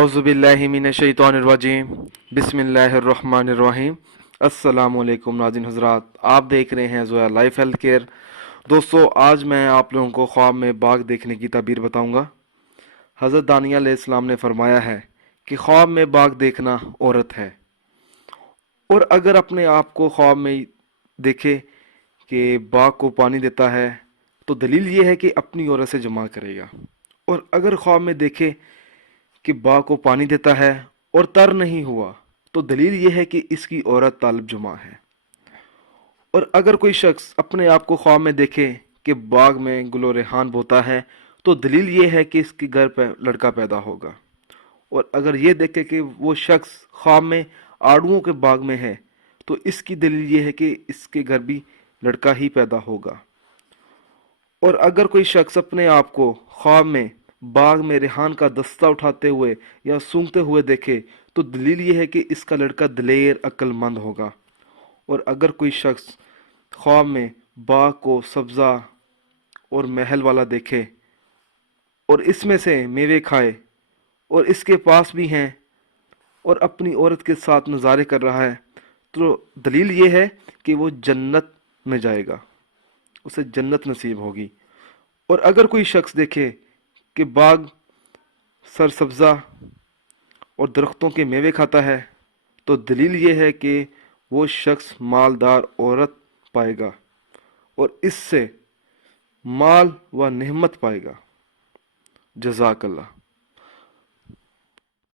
आउज़ुबिल्लाहि मिनश्शैतानिर्रजीम बिस्मिल्लाहिर्रहमानिर्रहीम। अस्सलामुअलैकुम नाज़रीन हज़रात, आप देख रहे हैं ज़ोया लाइफ हेल्थ केयर। दोस्तों, आज मैं आप लोगों को ख्वाब में बाग देखने की ताबीर बताऊंगा। हज़रत दानिया अलैहिस्सलाम ने फरमाया है कि ख्वाब में बाग देखना औरत है, और अगर अपने आप को ख्वाब में देखे कि बाग को पानी देता है तो दलील ये है कि अपनी औरत से जमा करेगा। और अगर ख्वाब में देखे कि बाग को पानी देता है और तर नहीं हुआ तो दलील यह है कि इसकी औरत तालिब जुमा है। और अगर कोई शख्स अपने आप को ख्वाब में देखे कि बाग में गुलो रेहान बोता है तो दलील यह है कि इसके घर पर लड़का पैदा होगा। और अगर ये देखे कि वो शख्स ख्वाब में आड़ुओं के बाग में है तो इसकी दलील यह है कि इसके घर भी लड़का ही पैदा होगा। और अगर कोई शख्स अपने आप को ख्वाब में बाग में रेहान का दस्ता उठाते हुए या सूंघते हुए देखे तो दलील ये है कि इसका लड़का दिलेर अक्लमंद होगा। और अगर कोई शख्स ख्वाब में बाग को सब्ज़ा और महल वाला देखे और इसमें से मेवे खाए और इसके पास भी हैं और अपनी औरत के साथ नज़ारे कर रहा है तो दलील ये है कि वो जन्नत में जाएगा, उसे जन्नत नसीब होगी। और अगर कोई शख्स देखे कि बाग सरसब्ज़ा और दरख्तों के मेवे खाता है तो दलील ये है कि वो शख्स मालदार औरत पाएगा और इससे माल व नेमत पाएगा। जज़ाकल्लाह।